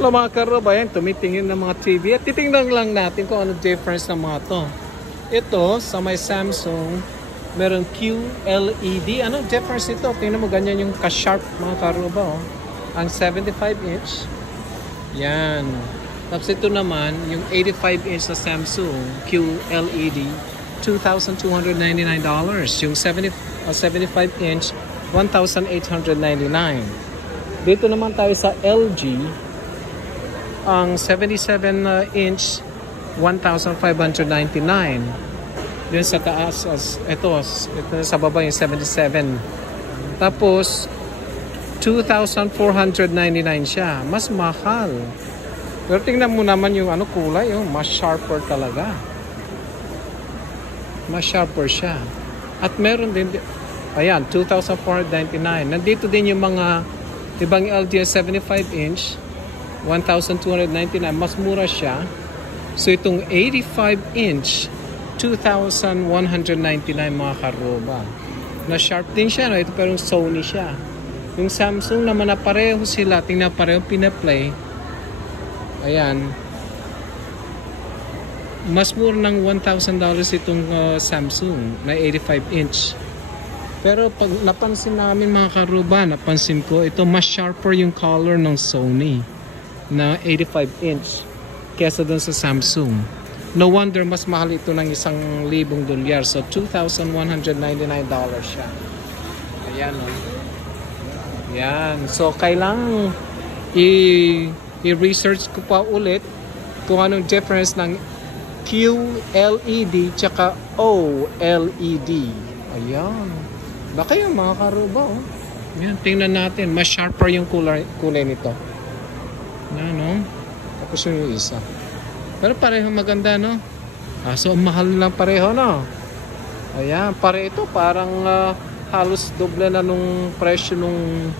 Hello mga karoba, yan, tumitingin ng mga TV at titingnan lang natin kung ano difference ng mga to. Ito, sa may Samsung, meron QLED. Ano difference ito? Tingnan mo, ganyan yung ka-sharp mga karoba. Oh. Ang 75-inch. Yan. Tapos ito naman, yung 85-inch sa Samsung QLED, $2,299. Yung 75-inch, $1,899. Dito naman tayo sa LG. Ang 77-inch, $1,599. Dun sa taas, ito sa baba yung 77. Tapos, $2,499 siya. Mas mahal. Pero tingnan mo naman yung kulay, mas sharper talaga. Mas sharper siya. At meron din, ayan, $2,499. Nandito din yung mga ibang LG 75-inch, $1,299. Mas mura siya. So itong 85-inch, $2,199 mga karoba. Na sharp din siya, no? Ito pero Sony siya. Yung Samsung naman na pareho sila, tingnan pareho pinaplay. Ayan. Mas mura ng $1,000 itong Samsung na 85-inch. Pero pag napansin namin mga karuba, napansin ko, ito mas sharper yung color ng Sony na 85-inch kesa dun sa Samsung. No wonder mas mahal ito ng $1,000. So $2,199 siya. Ayan o. Yan. So kailangan i-research ko pa ulit kung anong difference ng QLED tsaka OLED. Ayan. Baka yung mga karuba, oh. Yan, tingnan natin. Mas sharper yung kulay nito. Yan, no? Tapos yung isa. Pero pareho maganda, no? So, mahal lang pareho, no? Ayan, ito parang halos doble na nung presyo nung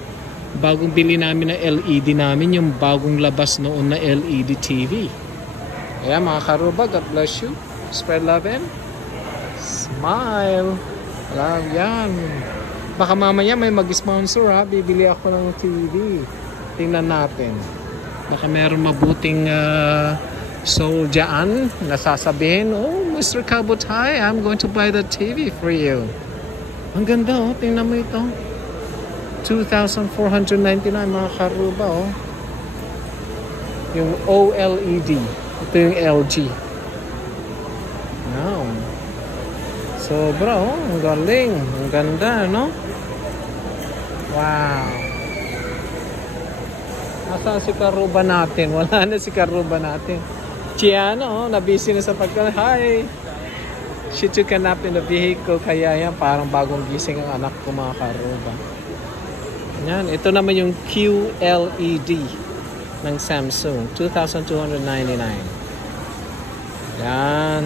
bagong bili namin na LED namin. Yung bagong labas noon na LED TV. Ayan, mga karuba, God bless you. Spread love and smile. Yan. Baka mamaya may mag-sponsor ha. Bibili ako ng TV. Tingnan natin. Baka meron mabuting soul dyan. Nasasabihin, oh Mr. Kabutay, I'm going to buy the TV for you. Ang ganda oh. Tingnan mo ito. $2,499 mga karuba oh. Yung OLED. Ito yung LG. Now. Sobra, oh. Ang galing. Ang ganda, no? Wow. Nasaan si karuba natin? Wala na si karuba natin. Chiano, oh. Nabisi na sa pagkain. Hi! She took a nap in the vehicle. Kaya yan, parang bagong gising ang anak ko, mga karuba. Yan. Ito naman yung QLED ng Samsung. $2,299. Yan.